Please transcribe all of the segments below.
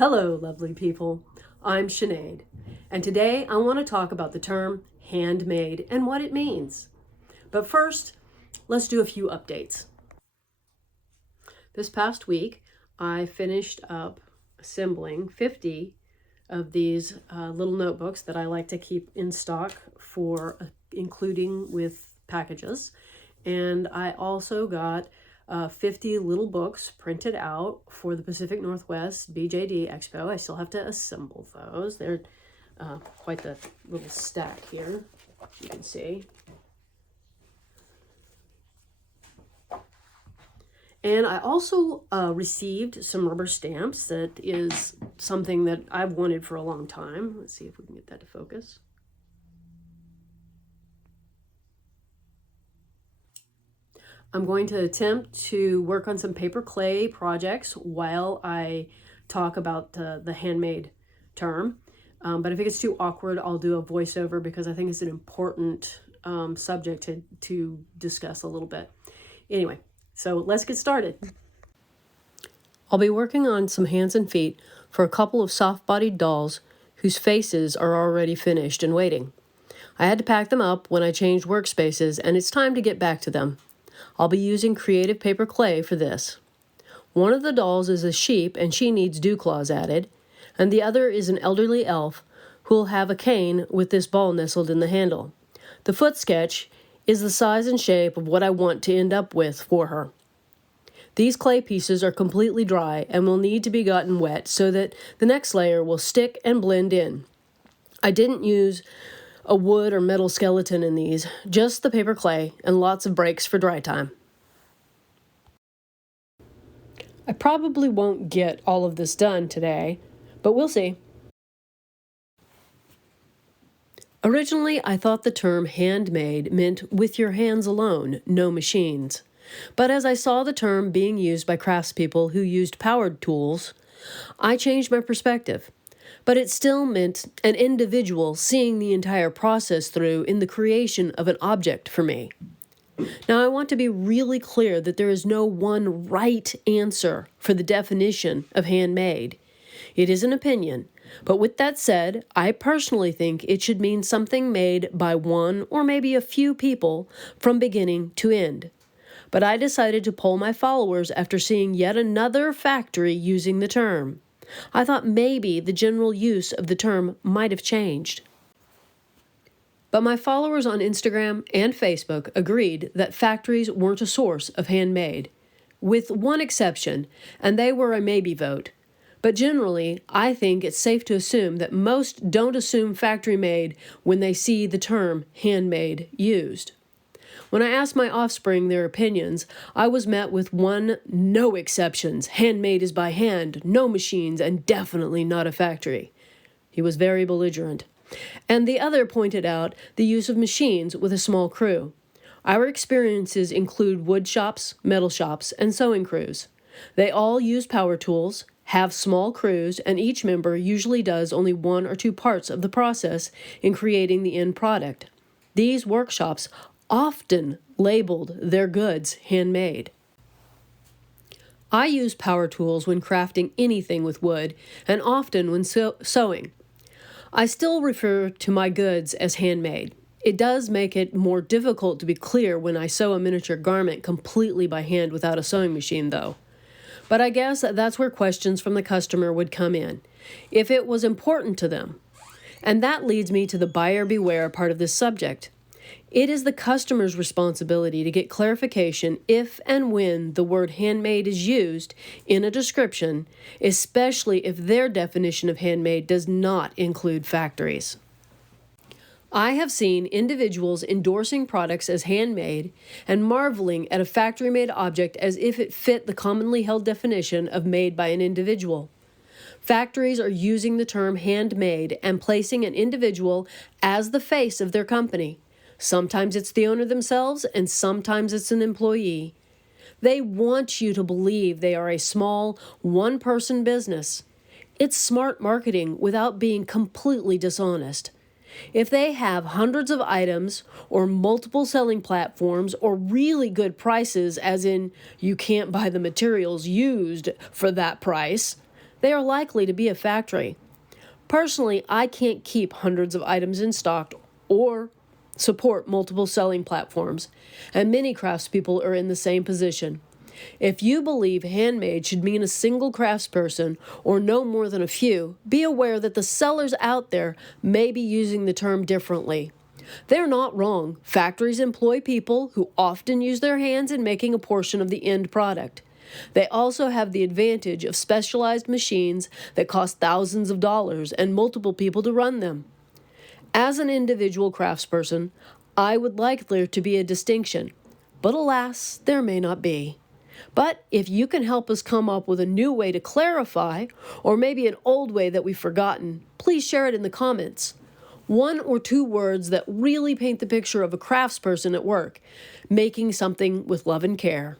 Hello, lovely people. I'm Sinéad, and today I want to talk about the term handmade and what it means. But first, let's do a few updates. This past week, I finished up assembling 50 of these little notebooks that I like to keep in stock for including with packages. And I also got 50 little books printed out for the Pacific Northwest BJD Expo. I still have to assemble those. They're quite the little stack here, you can see. And I also received some rubber stamps. That is something that I've wanted for a long time. Let's see if we can get that to focus. I'm going to attempt to work on some paper clay projects while I talk about the handmade term. But if it gets too awkward, I'll do a voiceover because I think it's an important subject to discuss a little bit. Anyway, so let's get started. I'll be working on some hands and feet for a couple of soft-bodied dolls whose faces are already finished and waiting. I had to pack them up when I changed workspaces, and it's time to get back to them. I'll be using creative paper clay for this. One of the dolls is a sheep and she needs dew claws added, and the other is an elderly elf who will have a cane with this ball nestled in the handle. The foot sketch is the size and shape of what I want to end up with for her. These clay pieces are completely dry and will need to be gotten wet so that the next layer will stick and blend in. I didn't use a wood or metal skeleton in these, just the paper clay and lots of breaks for dry time. I probably won't get all of this done today, but we'll see. Originally, I thought the term handmade meant with your hands alone, no machines. But as I saw the term being used by craftspeople who used powered tools, I changed my perspective. But it still meant an individual seeing the entire process through in the creation of an object for me. Now, I want to be really clear that there is no one right answer for the definition of handmade. It is an opinion, but with that said, I personally think it should mean something made by one or maybe a few people from beginning to end. But I decided to poll my followers after seeing yet another factory using the term. I thought maybe the general use of the term might have changed. But my followers on Instagram and Facebook agreed that factories weren't a source of handmade, with one exception, and they were a maybe vote. But generally, I think it's safe to assume that most don't assume factory-made when they see the term handmade used. When I asked my offspring their opinions, I was met with one no exceptions. Handmade is by hand, no machines, and definitely not a factory. He was very belligerent. And the other pointed out the use of machines with a small crew. Our experiences include wood shops, metal shops, and sewing crews. They all use power tools, have small crews, and each member usually does only one or two parts of the process in creating the end product. These workshops often labeled their goods handmade. I use power tools when crafting anything with wood, and often when sewing. I still refer to my goods as handmade. It does make it more difficult to be clear when I sew a miniature garment completely by hand without a sewing machine, though. But I guess that's where questions from the customer would come in, if it was important to them. And that leads me to the buyer beware part of this subject. It is the customer's responsibility to get clarification if and when the word handmade is used in a description, especially if their definition of handmade does not include factories. I have seen individuals endorsing products as handmade and marveling at a factory-made object as if it fit the commonly held definition of made by an individual. Factories are using the term handmade and placing an individual as the face of their company. Sometimes it's the owner themselves, and sometimes it's an employee. They want you to believe they are a small, one-person business. It's smart marketing without being completely dishonest. If they have hundreds of items or multiple selling platforms or really good prices, as in you can't buy the materials used for that price, they are likely to be a factory. Personally, I can't keep hundreds of items in stock or support multiple selling platforms, and many craftspeople are in the same position. If you believe handmade should mean a single craftsperson or no more than a few, be aware that the sellers out there may be using the term differently. They're not wrong. Factories employ people who often use their hands in making a portion of the end product. They also have the advantage of specialized machines that cost thousands of dollars and multiple people to run them. As an individual craftsperson, I would like there to be a distinction, but alas, there may not be. But if you can help us come up with a new way to clarify, or maybe an old way that we've forgotten, please share it in the comments. One or two words that really paint the picture of a craftsperson at work, making something with love and care.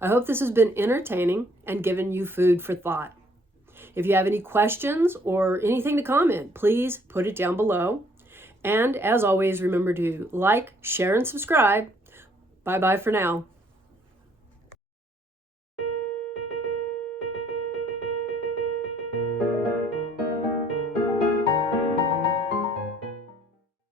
I hope this has been entertaining and given you food for thought. If you have any questions or anything to comment, please put it down below. And as always, remember to like, share, and subscribe. Bye-bye for now.